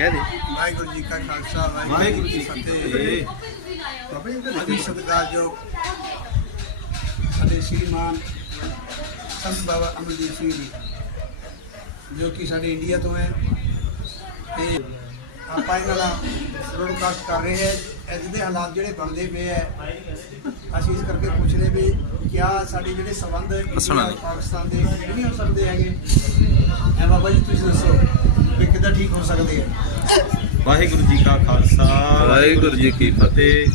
ਕਹਿ ਦੇ। ਵਾਹਿਗੁਰੂ ਜੀ ਕਾ ਖਾਲਸਾ ਵਾਹਿਗੁਰੂ ਜੀ ਕੀ ਫਤਿਹ। ਅਭੀ ਸਤਿਕਾਰਯੋਗ ਸਾਡੇ ਸ਼੍ਰੀਮਾਨ ਸੰਤ ਬਾਬਾ ਅਮਰਜੀਤ ਸਿੰਘ ਜੀ ਜੋ ਕਿ ਸਾਡੇ ਇੰਡੀਆ ਤੋਂ ਹੈ। ਤੇ ਆਪਾਂ ਇਹਨਾਂ ਦਾ ਬ੍ਰੋਡਕਾਸਟ ਕਰ ਰਹੇ ਹਾਂ। ਅੱਜ ਦੇ ਹਾਲਾਤ ਜਿਹੜੇ ਬਣਦੇ ਪਏ ਹੈ ਅਸੀਂ ਇਸ ਕਰਕੇ ਪੁੱਛ ਰਹੇ ਵੀ ਕਿਆ ਸਾਡੇ ਜਿਹੜੇ ਸੰਬੰਧ ਪਾਕਿਸਤਾਨ ਦੇ ਨਹੀਂ ਹੋ ਸਕਦੇ ਹੈਗੇ। ਐ ਬਾਬਾ ਜੀ ਤੁਸੀਂ ਦੱਸੋ। ਵੀ ਕਿੱਦਾਂ ਠੀਕ ਹੋ ਸਕਦੇ ਹੈ ਵਾਹਿਗੁਰੂ ਜੀ ਕਾ ਖਾਲਸਾ ਵਾਹਿਗੁਰੂ ਜੀ ਕੀ ਫਤਿਹ।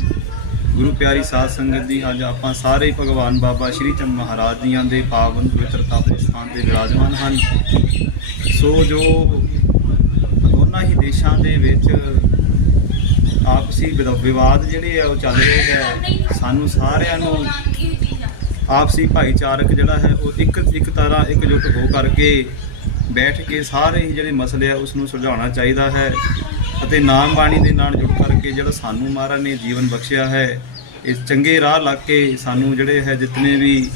ਗੁਰੂ ਪਿਆਰੀ ਸਾਧ ਸੰਗਤ ਜੀ ਅੱਜ ਆਪਾਂ ਸਾਰੇ ਭਗਵਾਨ ਬਾਬਾ ਸ਼੍ਰੀ ਚੰਦ ਮਹਾਰਾਜ ਜੀਆਂ ਦੇ ਪਾਵਨ ਪਵਿੱਤਰ ਤਪ ਸਥਾਨ ਤੇ ਵਿਰਾਜਮਾਨ ਹਨ। ਸੋ ਜੋ ਦੋਨਾਂ ਹੀ ਦੇਸ਼ਾਂ ਦੇ ਵਿੱਚ ਆਪਸੀ ਵਿਦ- ਵਿਵਾਦ ਜਿਹੜੇ ਆ ਉਹ ਚੱਲ ਰਹੇ ਹੈ ਸਾਨੂੰ ਸਾਰਿਆਂ ਨੂੰ ਆਪਸੀ ਭਾਈਚਾਰਕ ਜਿਹੜਾ ਹੈ ਉਹ ਇੱਕ ਇੱਕ ਤਰ੍ਹਾਂ ਇਕਜੁੱਟ ਹੋ ਕਰਕੇ ਬੈਠ ਕੇ ਸਾਰੇ ਜਿਹੜੇ ਮਸਲੇ ਆ ਉਸ ਨੂੰ ਸੁਲਝਾਉਣਾ ਚਾਹੀਦਾ ਹੈ ਅਤੇ ਨਾਮ ਬਾਣੀ ਦੇ ਨਾਲ ਜੁੜ ਕਰਕੇ ਜਿਹੜਾ ਸਾਨੂੰ ਮਹਾਰਾਜ ਨੇ ਜੀਵਨ ਬਖਸ਼ਿਆ ਹੈ ਇਸ ਚੰਗੇ ਰਾਹ ਲੱਗ ਕੇ ਸਾਨੂੰ ਜਿਹੜੇ ਹੈ ਜਿਤਨੇ ਵੀ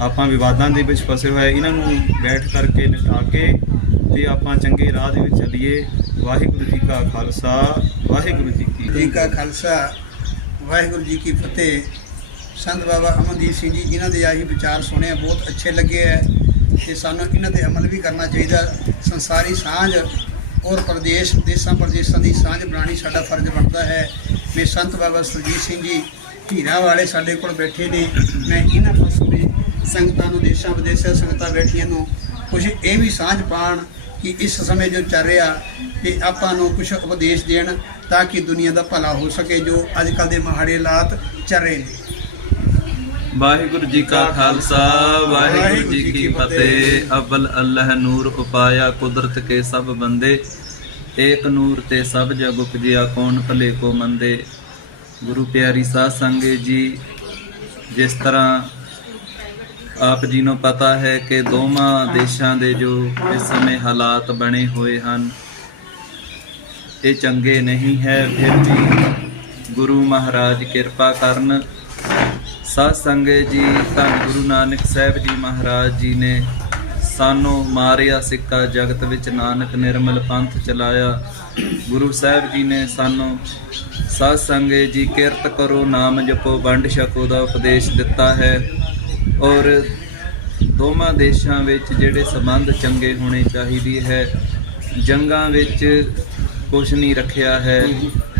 ਆਪਾਂ ਵਿਵਾਦਾਂ ਦੇ ਵਿੱਚ ਫਸੇ ਹੋਏ ਇਹਨਾਂ ਨੂੰ ਬੈਠ ਕਰਕੇ ਨਿਪਟਾ ਕੇ ਤੇ ਆਪਾਂ ਚੰਗੇ ਰਾਹ ਦੇ ਵਿੱਚ ਚੱਲੀਏ। ਵਾਹਿਗੁਰੂ ਜੀ ਕਾ ਖਾਲਸਾ ਵਾਹਿਗੁਰੂ ਜੀ ਕੀ ਜੀ ਕਾ ਖਾਲਸਾ ਵਾਹਿਗੁਰੂ ਜੀ ਕੀ ਫਤਿਹ। ਸੰਤ ਬਾਬਾ ਅਮਨਦੀਪ ਸਿੰਘ ਜੀ ਜਿਨ੍ਹਾਂ ਦੇ ਆਹੀ ਵਿਚਾਰ ਸੁਣੇ ਬਹੁਤ ਅੱਛੇ ਲੱਗੇ ਹੈ ਤੇ ਸਾਨੂੰ ਇਹਨਾਂ ਤੇ ਅਮਲ ਵੀ ਕਰਨਾ ਚਾਹੀਦਾ। ਸੰਸਾਰੀ ਸਾਂਝ ਔਰ ਪ੍ਰਦੇਸ਼, ਦੇਸ਼ਾਂ ਪ੍ਰਦੇਸ਼ਾਂ ਦੀ ਸਾਂਝ ਬਣਾਉਣੀ ਸਾਡਾ ਫਰਜ਼ ਬਣਦਾ ਹੈ। ਮੈਂ ਸੰਤ ਬਾਬਾ ਸੁਰਜੀਤ ਸਿੰਘ ਜੀ ਹੀਰਾ ਵਾਲੇ ਸਾਡੇ ਕੋਲ ਬੈਠੇ ਨੇ। ਮੈਂ ਇਹਨਾਂ ਪਾਸੋਂ ਸੰਗਤਾਂ ਨੂੰ, ਦੇਸ਼ਾਂ ਵਿਦੇਸ਼ਾਂ ਸੰਗਤਾਂ ਬੈਠੀਆਂ ਨੂੰ ਕੁਝ ਇਹ ਵੀ ਸਾਂਝ ਪਾਣ ਕਿ ਇਸ ਸਮੇਂ ਜੋ ਚੱਲ ਰਿਹਾ ਕਿ ਆਪਾਂ ਨੂੰ ਕੁਝ ਉਪਦੇਸ਼ ਦੇਣ ਤਾਂ ਕਿ ਦੁਨੀਆ ਦਾ ਭਲਾ ਹੋ ਸਕੇ ਜੋ ਅੱਜ ਕੱਲ ਦੇ ਮਾੜੇ ਹਾਲਾਤ ਚੱਲ ਰਹੇ ਨੇ। ਵਾਹਿਗੁਰੂ ਜੀ ਕਾ ਖਾਲਸਾ, ਵਾਹਿਗੁਰੂ ਜੀ ਕੀ ਫਤਿਹ। ਅਵਲ ਅੱਲਾਹ ਨੂਰ ਉਪਾਇਆ ਕੁਦਰਤ ਕੇ ਸਭ ਬੰਦੇ, ਏਕ ਨੂਰ ਤੇ ਸਭ ਜਗ ਉਪਜਿਆ, ਕੌਣ ਭਲੇ ਕੋ ਮੰਦੇ। ਗੁਰੂ ਪਿਆਰੀ ਸਾਧ ਸੰਗੇ ਜੀ, ਜਿਸ ਤਰ੍ਹਾਂ ਆਪ ਜੀ ਨੂੰ ਪਤਾ ਹੈ ਕਿ ਦੋਵਾਂ ਦੇਸ਼ਾਂ ਦੇ ਜੋ ਇਸ ਸਮੇਂ ਹਾਲਾਤ ਬਣੇ ਹੋਏ ਹਨ, ਇਹ ਚੰਗੇ ਨਹੀਂ ਹੈ, ਫਿਰ ਵੀ ਗੁਰੂ ਮਹਾਰਾਜ ਕਿਰਪਾ ਕਰਨ ਸਾਧ ਸੰਗਤ ਜੀ, ਧੰਨ ਗੁਰੂ ਨਾਨਕ ਸਾਹਿਬ ਜੀ ਮਹਾਰਾਜ ਜੀ ਨੇ ਸਾਨੂੰ ਮਾਰਿਆ, ਸਿੱਕਾ ਜਗਤ ਵਿੱਚ ਨਾਨਕ ਨਿਰਮਲ ਪੰਥ ਚਲਾਇਆ। ਗੁਰੂ ਸਾਹਿਬ ਜੀ ਨੇ ਸਾਨੂੰ ਸਾਧ ਸੰਗਤ ਜੀ, ਕਿਰਤ ਕਰੋ, ਨਾਮ ਜਪੋ, ਵੰਡ ਛਕੋ ਦਾ ਉਪਦੇਸ਼ ਦਿੱਤਾ ਹੈ। ਔਰ ਦੋਵਾਂ ਦੇਸ਼ਾਂ ਵਿੱਚ ਜਿਹੜੇ ਸੰਬੰਧ ਚੰਗੇ ਹੋਣੇ ਚਾਹੀਦੇ ਹੈ, ਜੰਗਾਂ ਵਿੱਚ ਕੁਛ ਨਹੀਂ ਰੱਖਿਆ ਹੈ।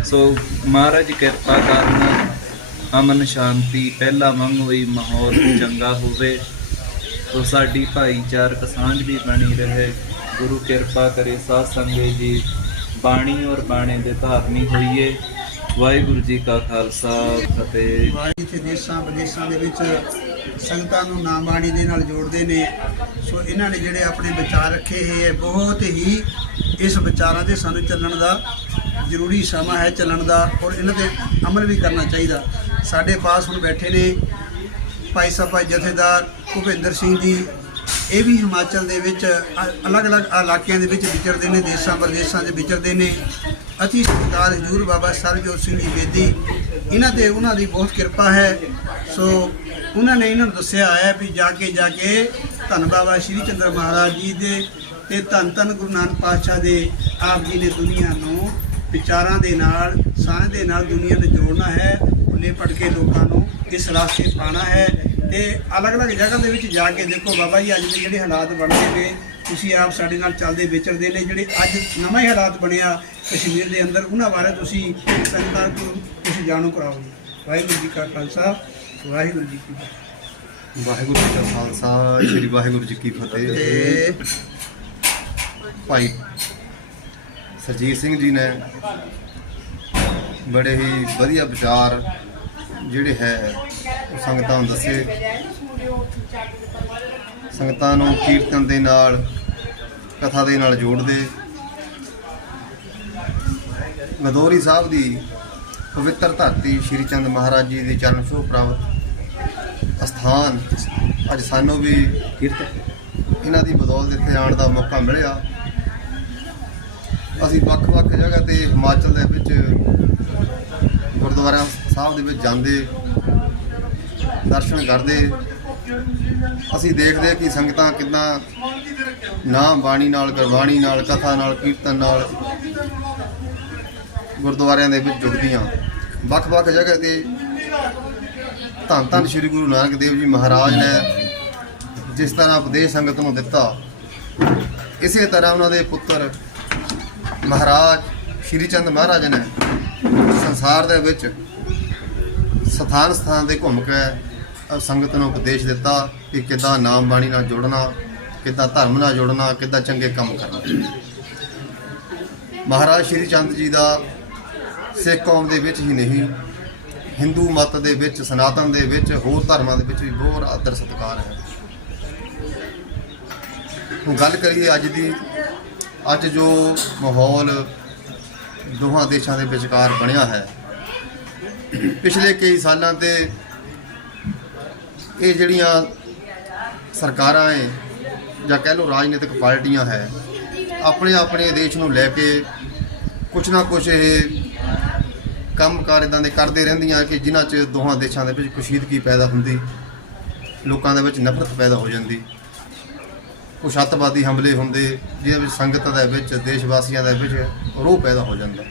ਸੋ ਮਹਾਰਾਜ ਕਿਰਪਾ ਕਰਨ ਅਮਨ ਸ਼ਾਂਤੀ, ਪਹਿਲਾ ਮੰਗ ਹੋਈ ਮਾਹੌਲ ਚੰਗਾ ਹੋਵੇ ਸੋ ਸਾਡੀ ਭਾਈਚਾਰਕ ਸਾਂਝ ਵੀ ਬਣੀ ਰਹੇ। ਗੁਰੂ ਕਿਰਪਾ ਕਰੇ ਸਾਧ ਸੰਗਤ ਜੀ, ਬਾਣੀ ਔਰ ਬਾਣੇ ਦੇ ਧਾਰਨੀ ਹੋਈਏ। ਵਾਹਿਗੁਰੂ ਜੀ ਕਾ ਖਾਲਸਾ, ਫਤਿਹ। ਜਿੱਥੇ ਦੇਸ਼ਾਂ ਵਿਦੇਸ਼ਾਂ ਦੇ ਵਿੱਚ ਸੰਗਤਾਂ ਨੂੰ ਨਾਮ ਬਾਣੀ ਦੇ ਨਾਲ ਜੋੜਦੇ ਨੇ। ਸੋ ਇਹਨਾਂ ਨੇ ਜਿਹੜੇ ਆਪਣੇ ਵਿਚਾਰ ਰੱਖੇ ਹੈ ਬਹੁਤ ਹੀ ਇਸ ਵਿਚਾਰਾਂ ਦੇ ਸਾਨੂੰ ਚੱਲਣ ਦਾ ਜ਼ਰੂਰੀ ਸਮਾਂ ਹੈ ਚੱਲਣ ਦਾ ਔਰ ਇਹਨਾਂ ਤੇ ਅਮਲ ਵੀ ਕਰਨਾ ਚਾਹੀਦਾ। ਸਾਡੇ ਪਾਸ ਹੁਣ ਬੈਠੇ ਨੇ ਭਾਈ ਸਾਹਿਬ, ਭਾਈ ਜਥੇਦਾਰ ਭੁਪਿੰਦਰ ਸਿੰਘ ਜੀ। ਇਹ ਵੀ ਹਿਮਾਚਲ ਦੇ ਵਿੱਚ ਅਲੱਗ-ਅਲੱਗ ਇਲਾਕਿਆਂ ਦੇ ਵਿੱਚ ਵਿਚਰਦੇ ਨੇ, ਦੇਸ਼ਾਂ ਪ੍ਰਦੇਸ਼ਾਂ ਦੇ ਵਿਚਰਦੇ ਨੇ। ਅਤੀ ਸਰਦਾਰ ਹਜੂਰ ਬਾਬਾ ਸਰਜੋਤ ਸਿੰਘ ਜੀ ਬੇਦੀ, ਇਹਨਾਂ ਤੇ ਉਹਨਾਂ ਦੀ ਬਹੁਤ ਕਿਰਪਾ ਹੈ। ਸੋ ਉਹਨਾਂ ਨੇ ਇਹਨਾਂ ਨੂੰ ਦੱਸਿਆ ਹੈ ਵੀ ਜਾ ਕੇ ਜਾ ਕੇ ਧੰਨ ਬਾਬਾ ਸ਼੍ਰੀ ਚੰਦਰ ਮਹਾਰਾਜ ਜੀ ਦੇ ਤੇ ਧੰਨ ਧੰਨ ਗੁਰੂ ਨਾਨਕ ਪਾਤਸ਼ਾਹ ਦੇ ਆਪ ਜੀ ਨੇ ਦੁਨੀਆ ਨੂੰ ਵਿਚਾਰਾਂ ਦੇ ਨਾਲ, ਸਾਂਝ ਦੇ ਨਾਲ ਦੁਨੀਆ ਨੂੰ ਜੋੜਨਾ ਹੈ। ਭੁੱਲੇ ਭਟਕੇ ਲੋਕਾਂ ਨੂੰ ਇਸ ਰਾਸਤੇ ਪਾਣਾ ਹੈ ਤੇ ਅਲੱਗ-ਅਲੱਗ ਜਗ੍ਹਾ ਦੇ ਵਿੱਚ ਜਾ ਕੇ ਦੇਖੋ ਬਾਬਾ ਜੀ ਅੱਜ ਦੇ ਜਿਹੜੇ ਹਾਲਾਤ ਬਣਦੇ ਨੇ ਤੁਸੀਂ ਆਪ ਸਾਡੇ ਨਾਲ ਚੱਲਦੇ ਵਿਚਰਦੇ ਨੇ ਜਿਹੜੇ ਅੱਜ ਨਵਾਂ ਹਾਲਾਤ ਬਣਿਆ ਕਸ਼ਮੀਰ ਦੇ ਅੰਦਰ ਉਹਨਾਂ ਬਾਰੇ ਤੁਸੀਂ ਸੰਗਤਾਂ ਨੂੰ ਤੁਸੀਂ ਜਾਣੂ ਕਰਾਓਗੇ ਵਾਹਿਗੁਰੂ ਜੀ ਕਾ ਖਾਲਸਾ ਵਾਹਿਗੁਰੂ ਜੀ ਕੀ ਫਤਿਹ। ਵਾਹਿਗੁਰੂ ਜੀ ਕਾ ਖਾਲਸਾ ਸ੍ਰੀ ਵਾਹਿਗੁਰੂ ਜੀ ਕੀ ਫਤਿਹ। ਭਾਈ ਸਰਜੀਤ ਸਿੰਘ ਜੀ ਨੇ ਬੜੇ ਹੀ ਵਧੀਆ ਵਿਚਾਰ ਜਿਹੜੇ ਹੈ ਉਹ ਸੰਗਤਾਂ ਨੂੰ ਦੱਸੇ। ਸੰਗਤਾਂ ਨੂੰ ਕੀਰਤਨ ਦੇ ਨਾਲ, ਕਥਾ ਦੇ ਨਾਲ ਜੋੜਦੇ। ਮਦੋਰੀ ਸਾਹਿਬ ਦੀ ਪਵਿੱਤਰ ਧਰਤੀ ਸ਼੍ਰੀ ਚੰਦ ਮਹਾਰਾਜ ਜੀ ਦੇ ਚਰਨ ਛੋਹ ਪ੍ਰਾਪਤ ਅਸਥਾਨ। ਅੱਜ ਸਾਨੂੰ ਵੀ ਕੀਰਤਨ ਇਹਨਾਂ ਦੀ ਬਦੌਲਤ ਇੱਥੇ ਆਉਣ ਦਾ ਮੌਕਾ ਮਿਲਿਆ। ਅਸੀਂ ਵੱਖ-ਵੱਖ ਜਗ੍ਹਾ ਤੇ ਹਿਮਾਚਲ ਦੇ ਵਿੱਚ ਗੁਰਦੁਆਰਾ ਸਾਹਿਬ ਦੇ ਵਿੱਚ ਜਾਂਦੇ, ਦਰਸ਼ਨ ਕਰਦੇ, ਅਸੀਂ ਦੇਖਦੇ ਕਿ ਸੰਗਤਾਂ ਕਿੰਨਾ ਨਾਮ ਬਾਣੀ ਨਾਲ, ਗੁਰਬਾਣੀ ਨਾਲ, ਕਥਾ ਨਾਲ, ਕੀਰਤਨ ਨਾਲ ਗੁਰਦੁਆਰਿਆਂ ਦੇ ਵਿੱਚ ਜੁੜਦੀਆਂ। ਵੱਖ-ਵੱਖ ਜਗ੍ਹਾ ਤੇ ਧੰਨ ਧੰਨ ਸ੍ਰੀ ਗੁਰੂ ਨਾਨਕ ਦੇਵ ਜੀ ਮਹਾਰਾਜ ਨੇ ਜਿਸ ਤਰ੍ਹਾਂ ਉਪਦੇਸ਼ ਸੰਗਤ ਨੂੰ ਦਿੱਤਾ, ਇਸੇ ਤਰ੍ਹਾਂ ਉਹਨਾਂ ਦੇ ਪੁੱਤਰ ਮਹਾਰਾਜ ਸ਼੍ਰੀ ਚੰਦ ਮਹਾਰਾਜ ਨੇ ਸੰਸਾਰ ਦੇ ਵਿੱਚ ਸਥਾਨ ਸਥਾਨ 'ਤੇ ਘੁੰਮ ਕੇ ਸੰਗਤ ਨੂੰ ਉਪਦੇਸ਼ ਦਿੱਤਾ ਕਿ ਕਿੱਦਾਂ ਨਾਮ ਬਾਣੀ ਨਾਲ ਜੁੜਨਾ, ਕਿੱਦਾਂ ਧਰਮ ਨਾਲ ਜੁੜਨਾ, ਕਿੱਦਾਂ ਚੰਗੇ ਕੰਮ ਕਰਨਾ। ਮਹਾਰਾਜ ਸ਼੍ਰੀ ਚੰਦ ਜੀ ਦਾ ਸਿੱਖ ਕੌਮ ਦੇ ਵਿੱਚ ਹੀ ਨਹੀਂ ਹਿੰਦੂ ਮਤ ਦੇ ਵਿੱਚ, ਸਨਾਤਨ ਦੇ ਵਿੱਚ, ਹੋਰ ਧਰਮਾਂ ਦੇ ਵਿੱਚ ਵੀ ਬਹੁਤ ਆਦਰ ਸਤਿਕਾਰ ਹੈ। ਹੁਣ ਗੱਲ ਕਰੀਏ ਅੱਜ ਦੀ, ਅੱਜ ਜੋ ਮਾਹੌਲ ਦੋਹਾਂ ਦੇਸ਼ਾਂ ਦੇ ਵਿਚਕਾਰ ਬਣਿਆ ਹੈ ਪਿਛਲੇ ਕਈ ਸਾਲਾਂ ਤੇ ਇਹ ਜਿਹੜੀਆਂ ਸਰਕਾਰਾਂ ਹੈ ਜਾਂ ਕਹਿ ਲਓ ਰਾਜਨੀਤਿਕ ਪਾਰਟੀਆਂ ਹੈ, ਆਪਣੇ ਆਪਣੇ ਦੇਸ਼ ਨੂੰ ਲੈ ਕੇ ਕੁਛ ਨਾ ਕੁਛ ਇਹ ਕੰਮਕਾਰ ਇਦਾਂ ਦੇ ਕਰਦੇ ਰਹਿੰਦੀਆਂ ਕਿ ਜਿਨ੍ਹਾਂ 'ਚ ਦੋਹਾਂ ਦੇਸ਼ਾਂ ਦੇ ਵਿੱਚ ਕੁਸ਼ੀਦਗੀ ਪੈਦਾ ਹੁੰਦੀ, ਲੋਕਾਂ ਦੇ ਵਿੱਚ ਨਫ਼ਰਤ ਪੈਦਾ ਹੋ ਜਾਂਦੀ। ਕੁਛ ਅੱਤਵਾਦੀ ਹਮਲੇ ਹੁੰਦੇ, ਜਿਹਦੇ ਵਿੱਚ ਸੰਗਤਾਂ ਦੇ ਵਿੱਚ ਦੇਸ਼ ਵਾਸੀਆਂ ਦੇ ਵਿੱਚ ਰੋਹ ਪੈਦਾ ਹੋ ਜਾਂਦਾ।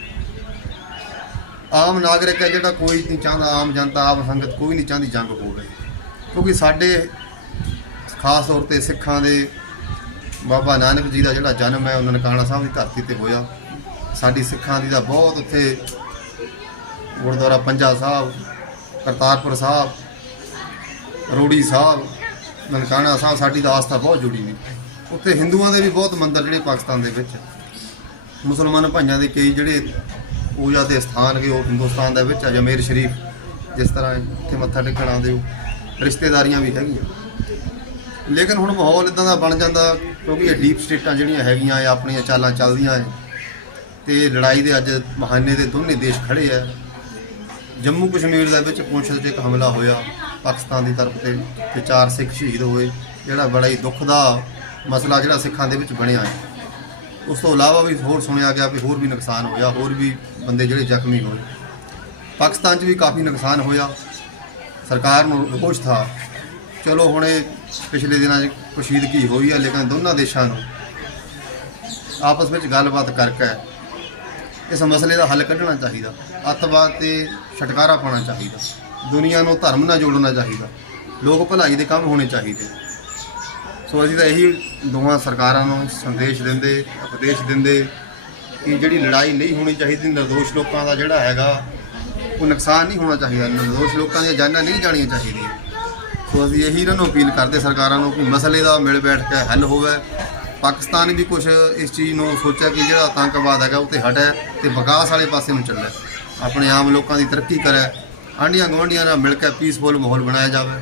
ਆਮ ਨਾਗਰਿਕ ਹੈ ਜਿਹੜਾ ਕੋਈ ਨਹੀਂ ਚਾਹੁੰਦਾ, ਆਮ ਜਨਤਾ, ਆਮ ਸੰਗਤ ਕੋਈ ਨਹੀਂ ਚਾਹੁੰਦੀ ਜੰਗ ਹੋਵੇ ਕਿਉਂਕਿ ਸਾਡੇ ਖਾਸ ਤੌਰ ਤੇ ਸਿੱਖਾਂ ਦੇ ਬਾਬਾ ਨਾਨਕ ਜੀ ਦਾ ਜਿਹੜਾ ਜਨਮ ਹੈ ਉਹ ਨਨਕਾਣਾ ਸਾਹਿਬ ਦੀ ਧਰਤੀ ਤੇ ਹੋਇਆ। ਸਾਡੀ ਸਿੱਖਾਂ ਦੀ ਦਾ ਬਹੁਤ ਉੱਥੇ ਗੁਰਦੁਆਰਾ ਪੰਜਾ ਸਾਹਿਬ, ਕਰਤਾਰਪੁਰ ਸਾਹਿਬ, ਰੋੜੀ ਸਾਹਿਬ ਨਨਕਾਣਾ ਸਾਹਿਬ, ਸਾਡੀ ਦਾ ਆਸਥਾ ਬਹੁਤ ਜੁੜੀ ਹੋਈ। ਉੱਥੇ ਹਿੰਦੂਆਂ ਦੇ ਵੀ ਬਹੁਤ ਮੰਦਰ ਜਿਹੜੇ ਪਾਕਿਸਤਾਨ ਦੇ ਵਿੱਚ। ਮੁਸਲਮਾਨ ਭਾਈਆਂ ਦੇ ਕਈ ਜਿਹੜੇ ਪੂਜਾ ਦੇ ਸਥਾਨ ਗਏ ਉਹ ਹਿੰਦੁਸਤਾਨ ਦੇ ਵਿੱਚ ਆ, ਜਮੇਰ ਸ਼ਰੀਫ, ਜਿਸ ਤਰ੍ਹਾਂ ਇੱਥੇ ਮੱਥਾ ਟੇਕਣ ਆਉਂਦੇ ਹੋ। ਰਿਸ਼ਤੇਦਾਰੀਆਂ ਵੀ ਹੈਗੀਆਂ। ਲੇਕਿਨ ਹੁਣ ਮਾਹੌਲ ਇਦਾਂ ਦਾ ਬਣ ਜਾਂਦਾ, ਕਿਉਂਕਿ ਇਹ ਡੀਪ ਸਟੇਟਾਂ ਜਿਹੜੀਆਂ ਹੈਗੀਆਂ, ਇਹ ਆਪਣੀਆਂ ਚਾਲਾਂ ਚੱਲਦੀਆਂ ਹੈ ਤੇ ਲੜਾਈ ਦੇ ਅੱਜ ਬਹਾਨੇ ਦੇ ਦੋਨੇ ਦੇਸ਼ ਖੜੇ ਆ। ਜੰਮੂ ਕਸ਼ਮੀਰ ਦੇ ਵਿੱਚ ਪੁੰਛ 'ਚ ਇੱਕ ਹਮਲਾ ਹੋਇਆ, ਪਾਕਿਸਤਾਨ ਦੀ ਤਰਫ ਤੇ ਤੇ ਚਾਰ ਸਿੱਖ ਸ਼ਹੀਦ ਹੋਏ, ਜਿਹੜਾ ਬੜਾ ਹੀ ਦੁੱਖ ਦਾ ਮਸਲਾ ਜਿਹੜਾ ਸਿੱਖਾਂ ਦੇ ਵਿੱਚ ਬਣਿਆ ਹੈ। ਉਸ ਤੋਂ ਇਲਾਵਾ ਵੀ ਹੋਰ ਸੁਣਿਆ ਗਿਆ ਵੀ ਹੋਰ ਵੀ ਨੁਕਸਾਨ ਹੋਇਆ, ਹੋਰ ਵੀ ਬੰਦੇ ਜਿਹੜੇ ਜ਼ਖਮੀ ਹੋਏ। ਪਾਕਿਸਤਾਨ 'ਚ ਵੀ ਕਾਫੀ ਨੁਕਸਾਨ ਹੋਇਆ। ਸਰਕਾਰ ਨੂੰ ਰੋਸ਼ ਥਾ। ਚਲੋ ਹੁਣ ਇਹ ਪਿਛਲੇ ਦਿਨਾਂ 'ਚ ਕੁਸ਼ੀਦਗੀ ਹੋਈ ਹੈ ਲੇਕਿਨ ਦੋਨਾਂ ਦੇਸ਼ਾਂ ਨੂੰ ਆਪਸ ਵਿੱਚ ਗੱਲਬਾਤ ਕਰਕੇ ਇਸ ਮਸਲੇ ਦਾ ਹੱਲ ਕੱਢਣਾ ਚਾਹੀਦਾ। ਅੱਤਵਾਦ ਤੇ ਛਟਕਾਰਾ ਪਾਉਣਾ ਚਾਹੀਦਾ। ਦੁਨੀਆ ਨੂੰ ਧਰਮ ਨਾਲ ਜੋੜਨਾ ਚਾਹੀਦਾ। ਲੋਕ ਭਲਾਈ ਦੇ ਕੰਮ ਹੋਣੇ ਚਾਹੀਦੇ। ਸੋ ਅਸੀਂ ਤਾਂ ਇਹੀ ਦੋਵਾਂ ਸਰਕਾਰਾਂ ਨੂੰ ਸੰਦੇਸ਼ ਦਿੰਦੇ, ਉਪਦੇਸ਼ ਦਿੰਦੇ ਕਿ ਜਿਹੜੀ ਲੜਾਈ ਨਹੀਂ ਹੋਣੀ ਚਾਹੀਦੀ, ਨਿਰਦੋਸ਼ ਲੋਕਾਂ ਦਾ ਜਿਹੜਾ ਹੈਗਾ, ਉਹ ਨੁਕਸਾਨ ਨਹੀਂ ਹੋਣਾ ਚਾਹੀਦਾ। ਨਿਰਦੋਸ਼ ਲੋਕਾਂ ਦੀਆਂ ਜਾਨਾਂ ਨਹੀਂ ਜਾਣੀਆਂ ਚਾਹੀਦੀਆਂ। ਸੋ ਅਸੀਂ ਇਹੀ ਇਹਨਾਂ ਨੂੰ ਅਪੀਲ ਕਰਦੇ ਸਰਕਾਰਾਂ ਨੂੰ ਕਿ ਮਸਲੇ ਦਾ ਮਿਲ ਬੈਠ ਕੇ ਹੱਲ ਹੋਵੇ। ਪਾਕਿਸਤਾਨ ਵੀ ਕੁਝ ਇਸ ਚੀਜ਼ ਨੂੰ ਸੋਚਿਆ ਕਿ ਜਿਹੜਾ ਆਤੰਕਵਾਦ ਹੈਗਾ, ਉਹ ਤੇ ਹਟੇ ਤੇ ਵਿਕਾਸ ਵਾਲੇ ਪਾਸੇ ਨੂੰ ਚੱਲੇ। ਆਪਣੇ ਆਮ ਲੋਕਾਂ ਦੀ ਤਰੱਕੀ ਕਰੇ। ਆਂਢੀਆਂ ਗੁਆਂਢੀਆਂ ਨਾਲ ਮਿਲ ਕੇ ਪੀਸਫੁਲ ਮਾਹੌਲ ਬਣਾਇਆ ਜਾਵੇ।